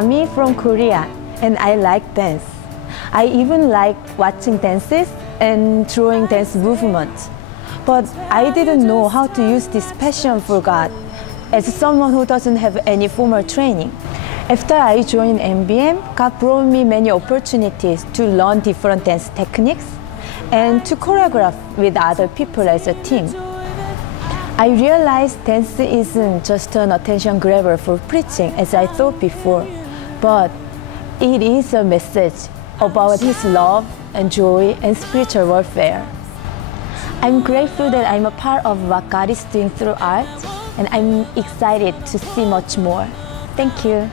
Ami from Korea, and I like dance. I even like watching dances and drawing dance movements. But I didn't know how to use this passion for God as someone who doesn't have any formal training. After I joined MBM, God brought me many opportunities to learn different dance techniques and to choreograph with other people as a team. I realized dance isn't just an attention grabber for preaching as I thought before, but it is a message about His love and joy and spiritual warfare. I'm grateful that I'm a part of what God is doing through art, and I'm excited to see much more. Thank you.